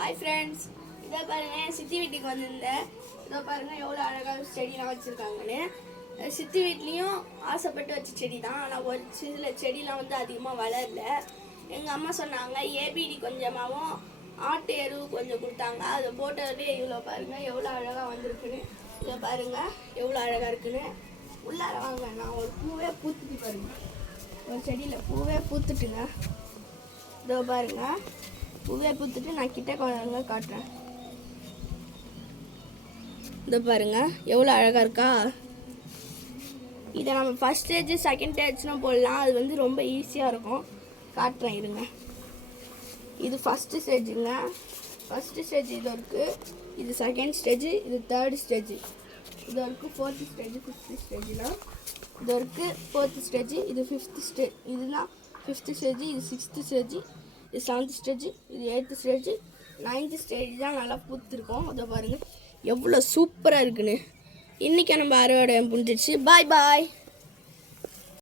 Hi friends, இதை பாருங்கள். சித்தி வீட்டுக்கு வந்திருந்தேன். இதை பாருங்கள் எவ்வளோ அழகாக செடிலாம் வச்சுருக்காங்கன்னு. சித்தி வீட்லேயும் ஆசைப்பட்டு வச்ச செடி தான். ஆனால் ஒரு சில செடிலாம் வந்து அதிகமாக வளரல. எங்கள் அம்மா சொன்னாங்க ஏபிடி கொஞ்சமாகவும் ஆட்டு எருவு கொஞ்சம் கொடுத்தாங்க. அதை போட்டதே இவ்வளோ பாருங்கள் எவ்வளோ அழகாக வந்திருக்குன்னு. இதை பாருங்கள் எவ்வளோ அழகாக இருக்குன்னு. உள்ளார வாங்க, நான் ஒரு பூவே பூத்துட்டு பாருங்கள். ஒரு செடியில் பூவே பூத்துட்டுங்க. இதோ பாருங்கள் பூவே பூத்துட்டு நான் கிட்ட குழந்தைங்க காட்டுறேன். இதை பாருங்க எவ்வளோ அழகாக இருக்கா. இதை நம்ம ஃபஸ்ட் ஸ்டேஜ் செகண்ட் ஸ்டேஜ்லாம் போடலாம். அது வந்து ரொம்ப ஈஸியாக இருக்கும். காட்டுறேன் இருங்க. இது ஃபஸ்ட்டு ஸ்டேஜுங்க. ஃபஸ்ட்டு ஸ்டேஜ் இது இருக்குது. இது செகண்ட் ஸ்டேஜ், இது தேர்ட் ஸ்டேஜ். இது இருக்குது ஃபோர்த்து ஸ்டேஜ், ஃபிஃப்த்து ஸ்டேஜ்லாம் இது இருக்குது. ஃபோர்த்து ஸ்டேஜ், இது ஃபிஃப்த்து ஸ்டேஜ், இதுதான் ஃபிஃப்த்து ஸ்டேஜ், இது சிக்ஸ்த்து ஸ்டேஜ், இது செவன்த் ஸ்டேஜ், இது எயித்து ஸ்டேஜ், நைன்த்து ஸ்டேஜ் தான் நல்லா பூத்துருக்கோம். அதை பாருங்கள் எவ்வளோ சூப்பராக இருக்குன்னு. இன்றைக்கி நம்ம அறுவடை முடிஞ்சிடுச்சு. பாய் பாய்.